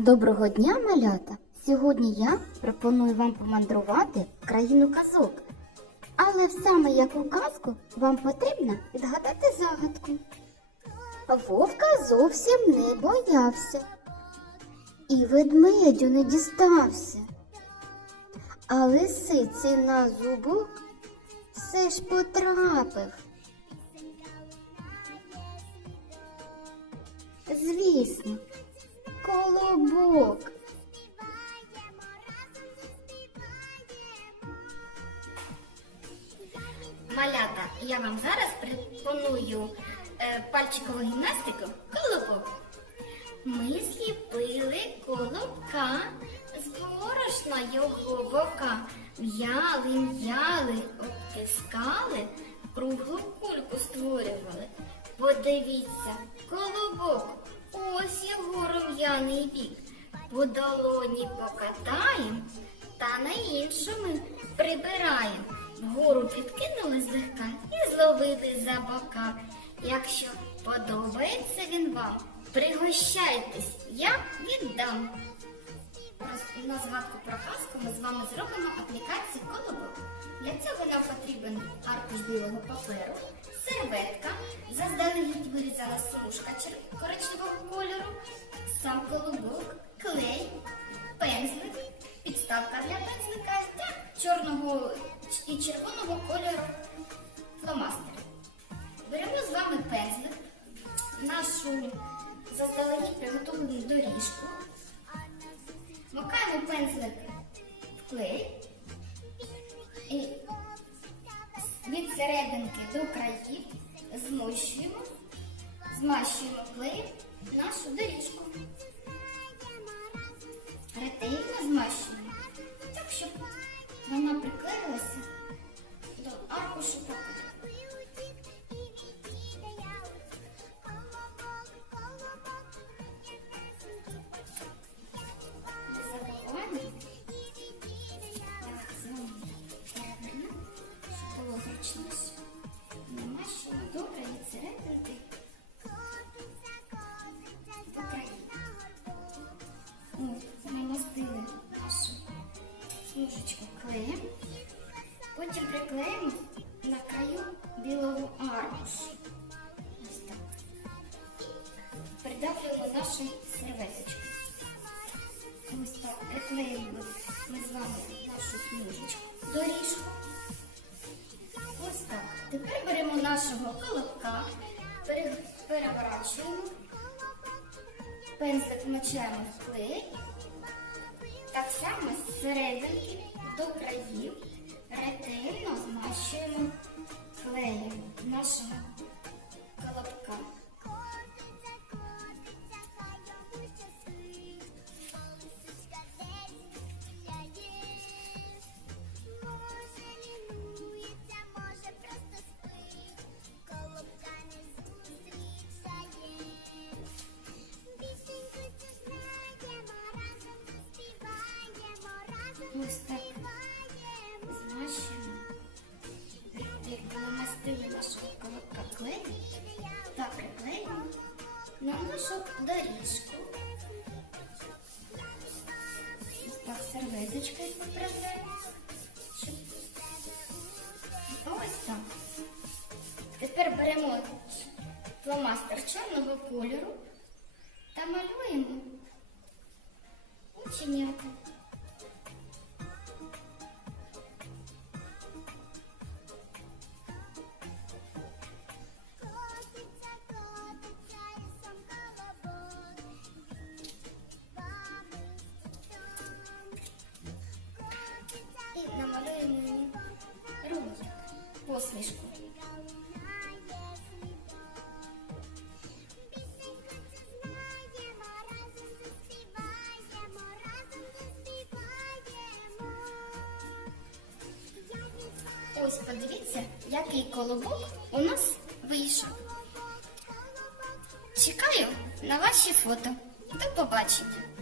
Доброго дня, малята! Сьогодні я пропоную вам помандрувати в країну казок. Але саме яку казку вам потрібно відгадати загадку. Вовка зовсім не боявся і ведмедю не дістався. А лисиці на зубок все ж потрапив. Звісно, колобок. Малята, я вам зараз пропоную е, пальчикову гімнастику колобок. Ми зліпили колобка, з борошна його бока. М'яли, м'яли, обтискали, круглу кульку створювали. Подивіться, його рум'яний бік. По долоні покатаєм, та на іншому прибираєм. Вгору підкинули злегка і зловили за бока. Якщо подобається він вам, пригощайтесь, я віддам. На згадку про казку ми з вами зробимо аплікацію колобок. Для цього нам потрібен аркуш білого паперу, серветка, заздалегідь вирізана смужка коричневого кольору, сам колобок, клей, пензлик, підставка для пензлика та чорного і червоного кольору фломастери. Беремо з вами пензлик, нашу заздалегідь приготовлену доріжку, пензлик в і від серединки до країв змощуємо, змащуємо клеєм нашу доріжку. Ретельно змащуємо, смужечку. Потім приклеїмо на краю білого аркушу. Ось так. Придавлюємо нашу серветочку. Ось так приклеїмо ми з вами нашу смужечку доріжку. Ось так. Тепер беремо нашого колобка, переворачуємо, пензлик вмочаємо в клей. Так само з серединки до країв ретельно змащуємо клеєм нашого на нашу доріжку. Ось так серветочкою поправляємо. щоб- Ось так. Тепер беремо фломастер чорного кольору та малюємо оченята. Від Ось подивіться, який колобок у нас вийшов. Чекаю на ваші фото. До побачення!